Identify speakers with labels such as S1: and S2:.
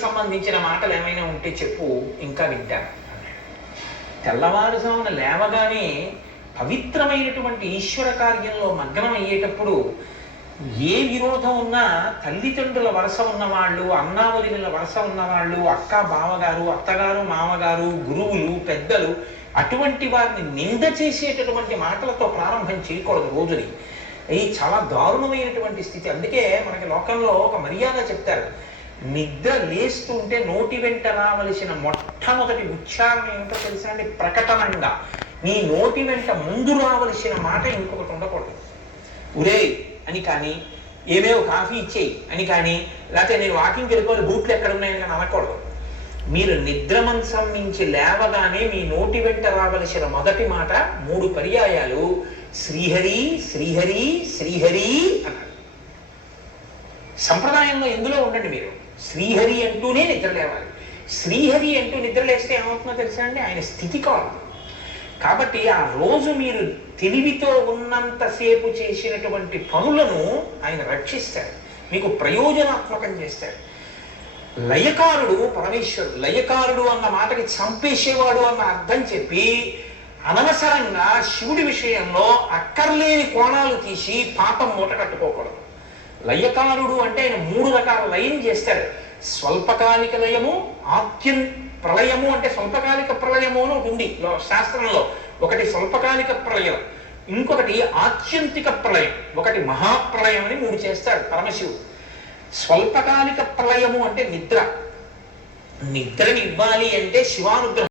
S1: సంబంధించిన మాటలు ఏమైనా ఉంటే చెప్పు ఇంకా వింటాను. తెల్లవారుజామున లేవగానే పవిత్రమైనటువంటి ఈశ్వర కార్యంలో మగ్నం అయ్యేటప్పుడు ఏ విరోధం ఉన్నా తల్లిదండ్రుల వరుస ఉన్నవాళ్ళు అన్నావలిల వరుస ఉన్నవాళ్ళు అక్క బావగారు అత్తగారు మామగారు గురువులు పెద్దలు అటువంటి వారిని నింద చేసేటటువంటి మాటలతో ప్రారంభం చేయకూడదు రోజుని. ఇది చాలా దారుణమైనటువంటి స్థితి. అందుకే మనకి లోకంలో ఒక మర్యాద చెప్తారు. నిద్ర లేస్తుంటే నోటి వెంట రావలసిన మొట్టమొదటి ఉచ్చారణ ఏమిటో తెలిసిన ప్రకటనంగా. నీ నోటి వెంట ముందు రావలసిన మాట ఇంకొకటి ఉండకూడదు. ఉరే అని కానీ ఏమేవో కాఫీ ఇచ్చేయి అని కానీ లేకపోతే నేను వాకింగ్కి వెళ్ళిపోయి బూట్లు ఎక్కడ ఉన్నాయని కానీ అనకూడదు. మీరు నిద్ర మంచం నుంచి లేవగానే మీ నోటి వెంట రావలసిన మొదటి మాట మూడు పర్యాయాలు. శ్రీహరి శ్రీహరి శ్రీహరి అన్నారు. సంప్రదాయంలో ఎందులో ఉండండి మీరు? శ్రీహరి అంటూనే నిద్రలేవాలి. శ్రీహరి అంటూ నిద్రలేస్తే ఏమవుతుందో తెలుసా అండి? ఆయన స్థితి కాదు. కాబట్టి ఆ రోజు మీరు తెలివితో ఉన్నంతసేపు చేసినటువంటి పనులను ఆయన రక్షిస్తారు మీకు ప్రయోజనాత్మకం చేస్తారు లయకారుడు పరమేశ్వరుడు లయకారుడు అన్న మాటకి చంపేసేవాడు అన్న అర్థం చెప్పి అనవసరంగా శివుడి విషయంలో అక్కర్లేని కోణాలు తీసి పాపం మూట కట్టుకోకూడదు. లయకారుడు అంటే ఆయన మూడు రకాల లయం చేస్తాడు. స్వల్పకాలిక లయము ఆత్యం ప్రళయము అంటే స్వల్పకాలిక ప్రళయము అని ఒకటి ఉంది శాస్త్రంలో. ఒకటి స్వల్పకాలిక ప్రళయం ఇంకొకటి ఆత్యంతిక ప్రళయం. ఒకటి మహాప్రళయం అని మూడు చేస్తాడు పరమశివుడు. స్వల్పకాలిక ప్రళయము అంటే నిద్ర. నిద్రని ఇవ్వాలి అంటే శివానుగ్రహం.